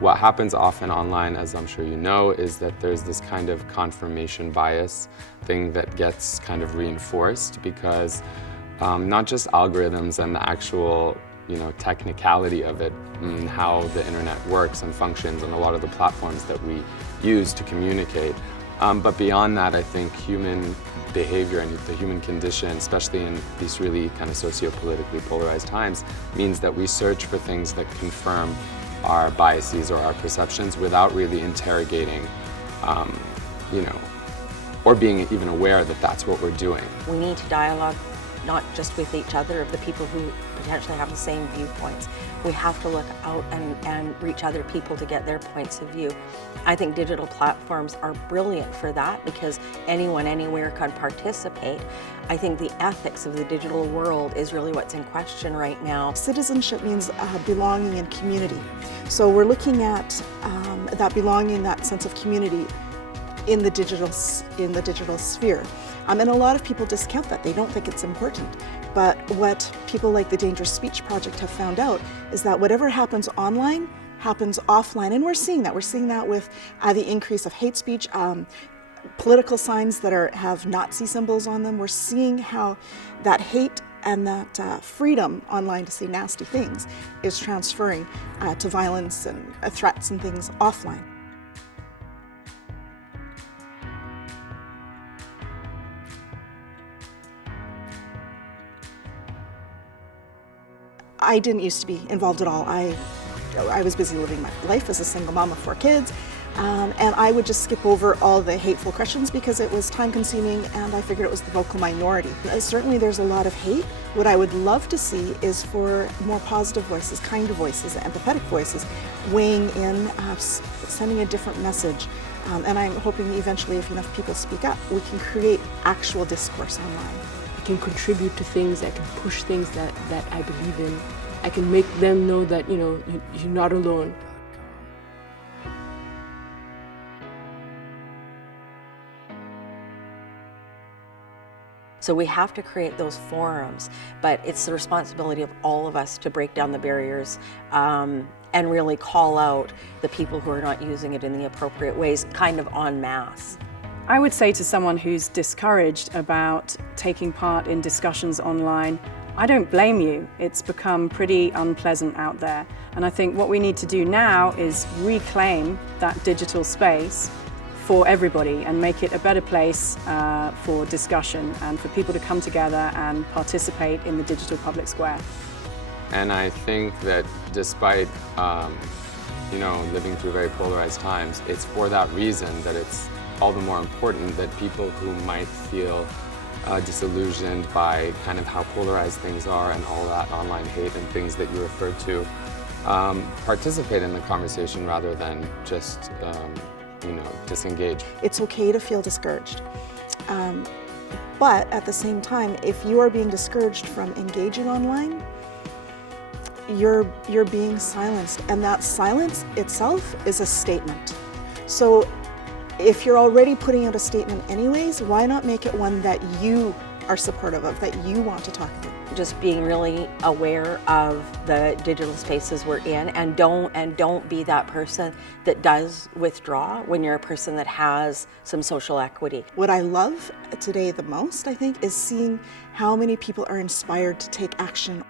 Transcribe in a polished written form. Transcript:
What happens often online, as I'm sure you know, is that there's this kind of confirmation bias thing that gets kind of reinforced because not just algorithms and the actual technicality of it and how the internet works and functions and a lot of the platforms that we use to communicate. But beyond that, I think human behavior and the human condition, especially in these really kind of socio-politically polarized times, means that we search for things that confirm our biases or our perceptions without really interrogating, or being even aware that that's what we're doing. We need to dialogue not just with each other, of the people who potentially have the same viewpoints. We have to look out and reach other people to get their points of view. I think digital platforms are brilliant for that because anyone, anywhere can participate. I think the ethics of the digital world is really what's in question right now. Citizenship means belonging and community. So we're looking at that belonging, that sense of community in the digital sphere. And a lot of people discount that. They don't think it's important. But what people like the Dangerous Speech Project have found out is that whatever happens online happens offline. And we're seeing that. We're seeing that with the increase of hate speech, political signs that have Nazi symbols on them. We're seeing how that hate and that freedom online to say nasty things is transferring to violence and threats and things offline. I didn't used to be involved at all. I was busy living my life as a single mom of 4 kids, and I would just skip over all the hateful questions because it was time-consuming, and I figured it was the vocal minority. Certainly there's a lot of hate. What I would love to see is for more positive voices, kinder voices, empathetic voices, weighing in, sending a different message. And I'm hoping eventually, if enough people speak up, we can create actual discourse online. I can contribute to things, I can push things that I believe in. I can make them know that, you're not alone. So we have to create those forums, but it's the responsibility of all of us to break down the barriers and really call out the people who are not using it in the appropriate ways, kind of en masse. I would say to someone who's discouraged about taking part in discussions online, I don't blame you. It's become pretty unpleasant out there. And I think what we need to do now is reclaim that digital space for everybody and make it a better place for discussion and for people to come together and participate in the digital public square. And I think that despite living through very polarized times, it's for that reason that it's all the more important that people who might feel disillusioned by kind of how polarized things are and all that online hate and things that you referred to, participate in the conversation rather than just disengage. It's okay to feel discouraged. But at the same time, if you are being discouraged from engaging online, you're being silenced, and that silence itself is a statement. So if you're already putting out a statement anyways, why not make it one that you are supportive of, that you want to talk about? Just being really aware of the digital spaces we're in, and don't be that person that does withdraw when you're a person that has some social equity. What I love today the most, I think, is seeing how many people are inspired to take action.